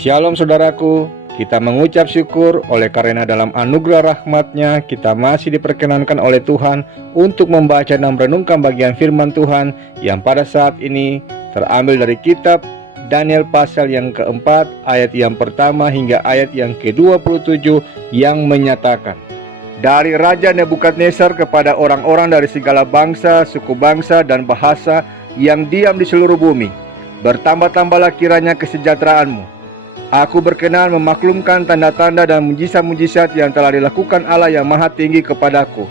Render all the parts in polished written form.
Shalom saudaraku, kita mengucap syukur oleh karena dalam anugerah rahmat-Nya kita masih diperkenankan oleh Tuhan untuk membaca dan merenungkan bagian firman Tuhan yang pada saat ini terambil dari kitab Daniel pasal yang keempat ayat yang pertama hingga ayat yang ke-27 yang menyatakan, dari Raja Nebukadnezar kepada orang-orang dari segala bangsa, suku bangsa, dan bahasa yang diam di seluruh bumi, bertambah-tambahlah kiranya kesejahteraanmu. Aku berkenan memaklumkan tanda-tanda dan mujizat-mujizat yang telah dilakukan Allah yang Maha Tinggi kepadaku.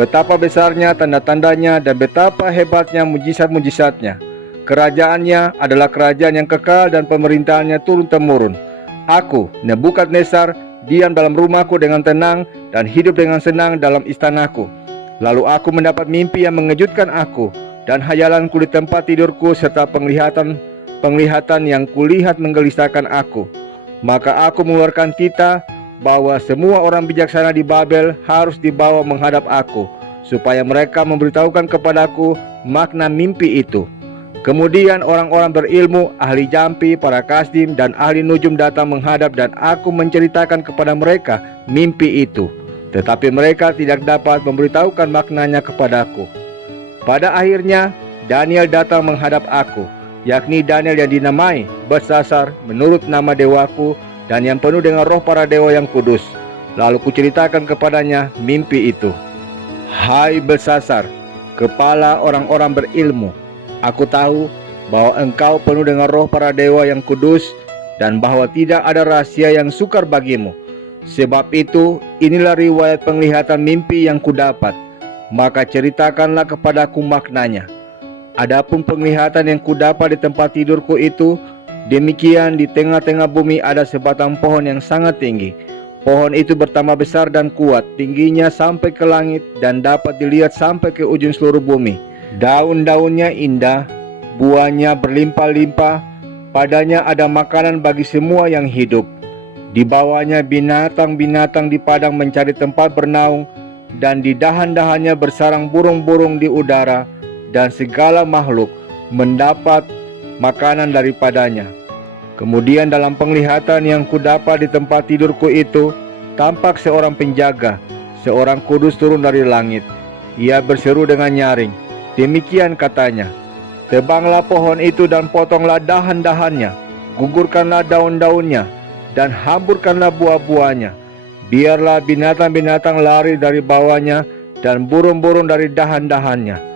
Betapa besarnya tanda-tandanya dan betapa hebatnya mujizat-mujizatnya. Kerajaannya adalah kerajaan yang kekal dan pemerintahannya turun-temurun. Aku, Nebukadnezar, diam dalam rumahku dengan tenang dan hidup dengan senang dalam istanaku. Lalu aku mendapat mimpi yang mengejutkan aku, dan hayalanku di tempat tidurku serta penglihatan yang kulihat menggelisahkan aku. Maka aku mengeluarkan titah bahwa semua orang bijaksana di Babel harus dibawa menghadap aku, supaya mereka memberitahukan kepadaku makna mimpi itu. Kemudian orang-orang berilmu, ahli jampi, para kasdim, dan ahli nujum datang menghadap, dan aku menceritakan kepada mereka mimpi itu. Tetapi mereka tidak dapat memberitahukan maknanya kepadaku. Pada akhirnya Daniel datang menghadap aku, yakni Daniel yang dinamai Beltsasar menurut nama dewaku, dan yang penuh dengan roh para dewa yang kudus. Lalu kuceritakan kepadanya mimpi itu. Hai Beltsasar, kepala orang-orang berilmu, aku tahu bahwa engkau penuh dengan roh para dewa yang kudus, dan bahwa tidak ada rahasia yang sukar bagimu. Sebab itu, inilah riwayat penglihatan mimpi yang kudapat. Maka ceritakanlah kepadaku maknanya. Adapun penglihatan yang kudapat di tempat tidurku itu, demikian di tengah-tengah bumi ada sebatang pohon yang sangat tinggi. Pohon itu bertambah besar dan kuat, tingginya sampai ke langit dan dapat dilihat sampai ke ujung seluruh bumi. Daun-daunnya indah, buahnya berlimpah-limpah, padanya ada makanan bagi semua yang hidup. Di bawahnya binatang-binatang di padang mencari tempat bernaung, dan di dahan-dahannya bersarang burung-burung di udara, dan segala makhluk mendapat makanan daripadanya. Kemudian dalam penglihatan yang kudapat di tempat tidurku itu, tampak seorang penjaga, seorang kudus turun dari langit. Ia berseru dengan nyaring. Demikian katanya, tebanglah pohon itu dan potonglah dahan-dahannya, gugurkanlah daun-daunnya, dan hamburkanlah buah-buahnya. Biarlah binatang-binatang lari dari bawahnya dan burung-burung dari dahan-dahannya.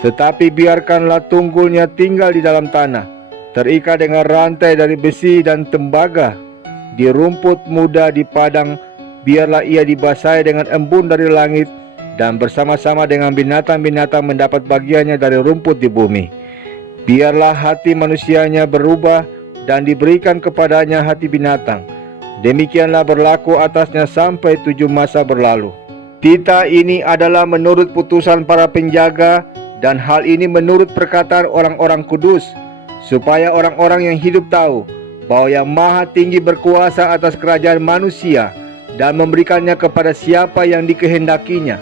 Tetapi biarkanlah tunggulnya tinggal di dalam tanah, terikat dengan rantai dari besi dan tembaga. Di rumput muda di padang, biarlah ia dibasahi dengan embun dari langit, dan bersama-sama dengan binatang-binatang mendapat bagiannya dari rumput di bumi. Biarlah hati manusianya berubah, dan diberikan kepadanya hati binatang. Demikianlah berlaku atasnya sampai 7 masa berlalu. Titah ini adalah menurut putusan para penjaga, dan hal ini menurut perkataan orang-orang kudus, supaya orang-orang yang hidup tahu bahwa Yang Maha Tinggi berkuasa atas kerajaan manusia dan memberikannya kepada siapa yang dikehendakinya.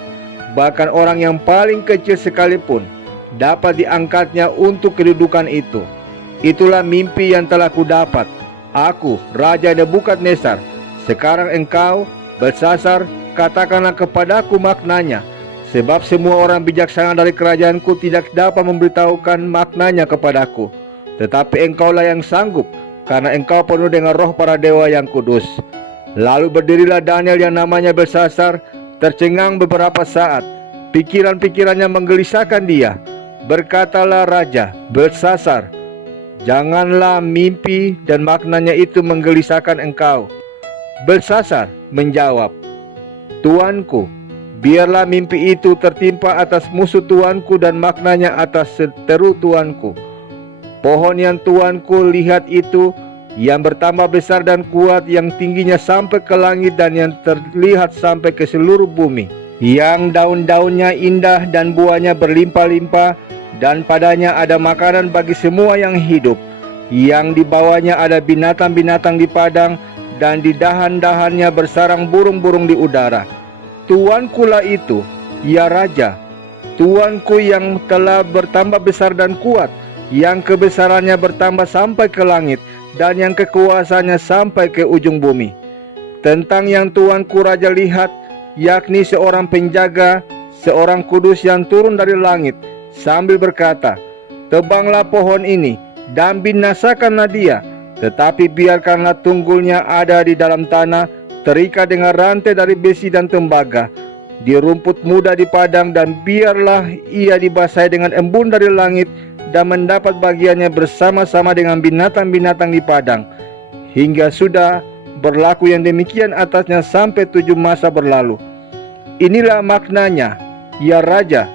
Bahkan orang yang paling kecil sekalipun dapat diangkatnya untuk kedudukan itu. Itulah mimpi yang telah kudapat. Aku, Raja Nebukadnezar. Sekarang engkau, Beltsasar, katakanlah kepadaku maknanya. Sebab semua orang bijaksana dari kerajaanku tidak dapat memberitahukan maknanya kepadaku. Tetapi engkaulah yang sanggup, karena engkau penuh dengan roh para dewa yang kudus. Lalu berdirilah Daniel yang namanya Beltsasar, tercengang beberapa saat. Pikiran-pikirannya menggelisahkan dia. Berkatalah Raja, Beltsasar, janganlah mimpi dan maknanya itu menggelisahkan engkau. Beltsasar menjawab, Tuanku, biarlah mimpi itu tertimpa atas musuh tuanku dan maknanya atas seteru tuanku. Pohon yang tuanku lihat itu, yang bertambah besar dan kuat, yang tingginya sampai ke langit dan yang terlihat sampai ke seluruh bumi, yang daun-daunnya indah dan buahnya berlimpah-limpah, dan padanya ada makanan bagi semua yang hidup, yang di bawahnya ada binatang-binatang di padang, dan di dahan-dahannya bersarang burung-burung di udara. Tuankulah itu, ya Raja, Tuanku yang telah bertambah besar dan kuat, yang kebesarannya bertambah sampai ke langit, dan yang kekuasaannya sampai ke ujung bumi. Tentang yang tuanku raja lihat, yakni seorang penjaga, seorang kudus yang turun dari langit, sambil berkata, "Tebanglah pohon ini, dan binasakanlah dia, tetapi biarkanlah tunggulnya ada di dalam tanah, terikat dengan rantai dari besi dan tembaga, di rumput muda di padang, dan biarlah ia dibasahi dengan embun dari langit, dan mendapat bagiannya bersama-sama dengan binatang-binatang di padang, hingga sudah berlaku yang demikian atasnya sampai 7 masa berlalu. Inilah maknanya, ya Raja,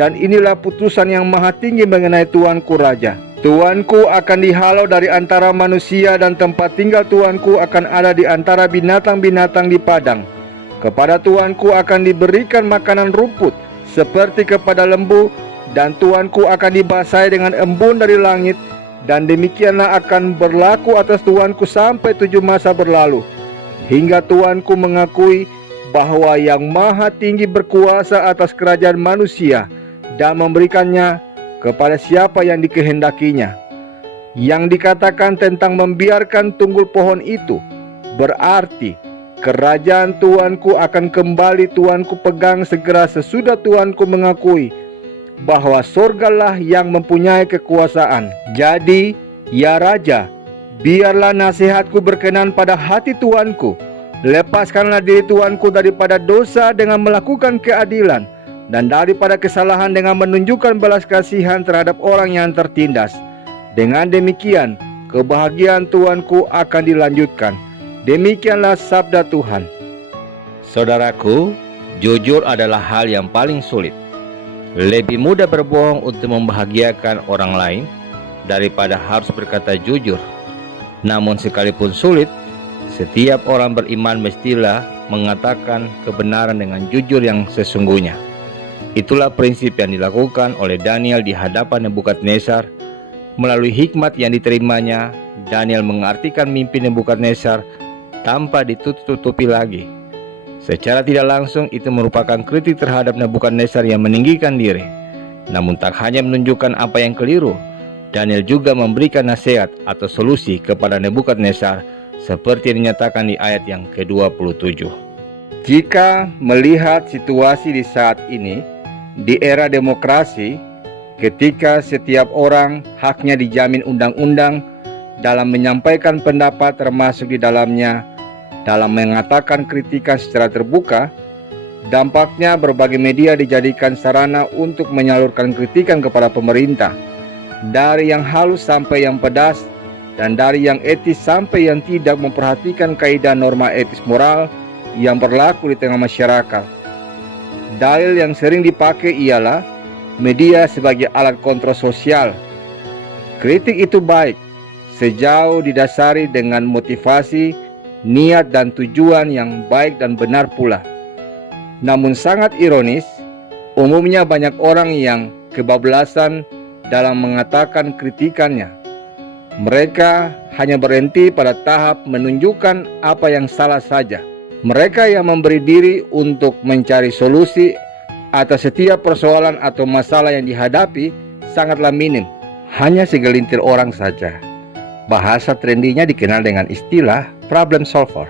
dan inilah putusan yang maha tinggi mengenai Tuanku Raja. Tuanku akan dihalau dari antara manusia, dan tempat tinggal Tuanku akan ada di antara binatang-binatang di padang. Kepada Tuanku akan diberikan makanan rumput seperti kepada lembu, dan Tuanku akan dibasahi dengan embun dari langit, dan demikianlah akan berlaku atas Tuanku sampai 7 masa berlalu, hingga Tuanku mengakui bahwa yang maha tinggi berkuasa atas kerajaan manusia, dan memberikannya kepada siapa yang dikehendakinya. Yang dikatakan tentang membiarkan tunggul pohon itu berarti kerajaan Tuanku akan kembali Tuanku pegang segera sesudah Tuanku mengakui bahwa sorgalah yang mempunyai kekuasaan. Jadi, ya Raja, biarlah nasihatku berkenan pada hati Tuanku. Lepaskanlah diri Tuanku daripada dosa dengan melakukan keadilan, dan daripada kesalahan dengan menunjukkan belas kasihan terhadap orang yang tertindas. Dengan demikian, kebahagiaan Tuanku akan dilanjutkan. Demikianlah sabda Tuhan." Saudaraku, jujur adalah hal yang paling sulit. Lebih mudah berbohong untuk membahagiakan orang lain daripada harus berkata jujur. Namun sekalipun sulit, setiap orang beriman mestilah mengatakan kebenaran dengan jujur yang sesungguhnya. Itulah prinsip yang dilakukan oleh Daniel di hadapan Nebukadnezar. Melalui hikmat yang diterimanya, Daniel mengartikan mimpi Nebukadnezar tanpa ditutup-tutupi lagi. Secara tidak langsung itu merupakan kritik terhadap Nebukadnezar yang meninggikan diri. Namun tak hanya menunjukkan apa yang keliru, Daniel juga memberikan nasihat atau solusi kepada Nebukadnezar seperti dinyatakan di ayat yang ke-27. Jika melihat situasi di saat ini, di era demokrasi, ketika setiap orang haknya dijamin undang-undang dalam menyampaikan pendapat termasuk di dalamnya dalam mengatakan kritikan secara terbuka, dampaknya berbagai media dijadikan sarana untuk menyalurkan kritikan kepada pemerintah, dari yang halus sampai yang pedas, dan dari yang etis sampai yang tidak memperhatikan kaidah norma etis moral yang berlaku di tengah masyarakat. Dalil yang sering dipakai ialah media sebagai alat kontrol sosial. Kritik itu baik sejauh didasari dengan motivasi, niat dan tujuan yang baik dan benar pula. Namun sangat ironis, umumnya banyak orang yang kebablasan dalam mengatakan kritikannya. Mereka hanya berhenti pada tahap menunjukkan apa yang salah saja. Mereka yang memberi diri untuk mencari solusi atas setiap persoalan atau masalah yang dihadapi sangatlah minim. Hanya segelintir orang saja. Bahasa trendinya dikenal dengan istilah problem solver.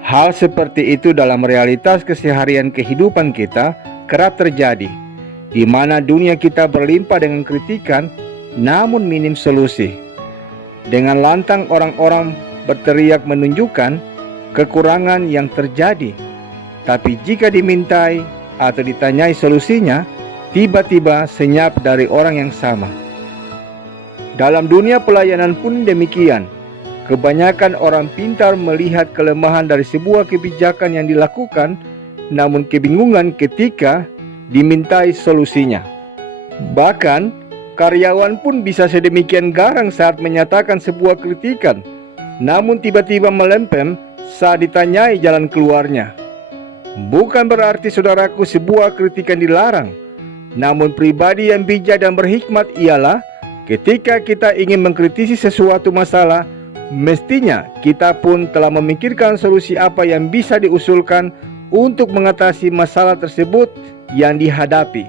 Hal seperti itu dalam realitas keseharian kehidupan kita kerap terjadi, di mana dunia kita berlimpah dengan kritikan namun minim solusi. Dengan lantang orang-orang berteriak menunjukkan kekurangan yang terjadi, tapi jika dimintai atau ditanyai solusinya, tiba-tiba senyap dari orang yang sama. Dalam dunia pelayanan pun demikian. Kebanyakan orang pintar melihat kelemahan dari sebuah kebijakan yang dilakukan, namun kebingungan ketika dimintai solusinya. Bahkan, karyawan pun bisa sedemikian garang saat menyatakan sebuah kritikan, namun tiba-tiba melempem saat ditanyai jalan keluarnya. Bukan berarti saudaraku sebuah kritikan dilarang, namun pribadi yang bijak dan berhikmat ialah ketika kita ingin mengkritisi sesuatu masalah, mestinya kita pun telah memikirkan solusi apa yang bisa diusulkan untuk mengatasi masalah tersebut yang dihadapi.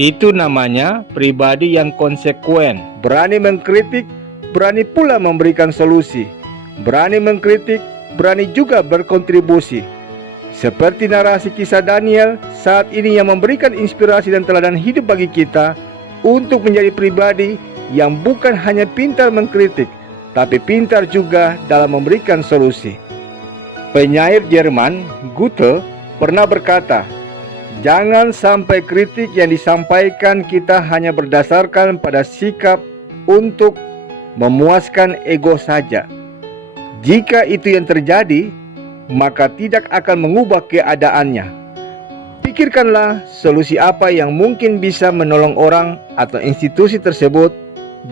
Itu namanya pribadi yang konsekuen, berani mengkritik berani pula memberikan solusi, berani mengkritik, berani juga berkontribusi. Seperti narasi kisah Daniel saat ini yang memberikan inspirasi dan teladan hidup bagi kita untuk menjadi pribadi yang bukan hanya pintar mengkritik, tapi pintar juga dalam memberikan solusi. Penyair Jerman, Goethe, pernah berkata, "Jangan sampai kritik yang disampaikan kita hanya berdasarkan pada sikap untuk memuaskan ego saja. Jika itu yang terjadi, maka tidak akan mengubah keadaannya. Pikirkanlah solusi apa yang mungkin bisa menolong orang atau institusi tersebut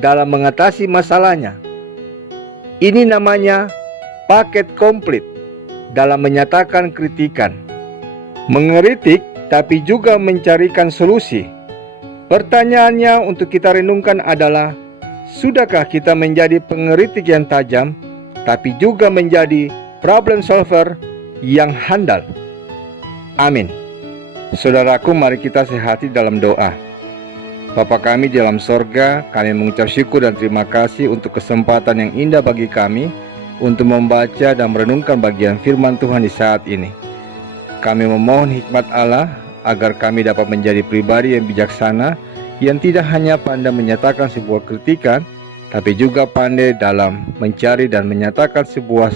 dalam mengatasi masalahnya. Ini namanya paket komplit dalam menyatakan kritikan. Mengkritik tapi juga mencarikan solusi. Pertanyaannya untuk kita renungkan adalah, sudahkah kita menjadi pengkritik yang tajam, tapi juga menjadi problem solver yang handal? Amin. Saudaraku, mari kita sehati dalam doa. Bapa kami di dalam sorga, kami mengucap syukur dan terima kasih untuk kesempatan yang indah bagi kami untuk membaca dan merenungkan bagian firman Tuhan di saat ini. Kami memohon hikmat Allah agar kami dapat menjadi pribadi yang bijaksana, yang tidak hanya pandai menyatakan sebuah kritikan, tapi juga pandai dalam mencari dan menyatakan sebuah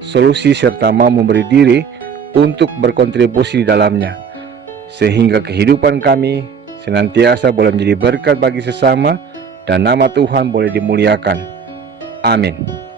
solusi serta mau memberi diri untuk berkontribusi di dalamnya, sehingga kehidupan kami senantiasa boleh menjadi berkat bagi sesama dan nama Tuhan boleh dimuliakan. Amin.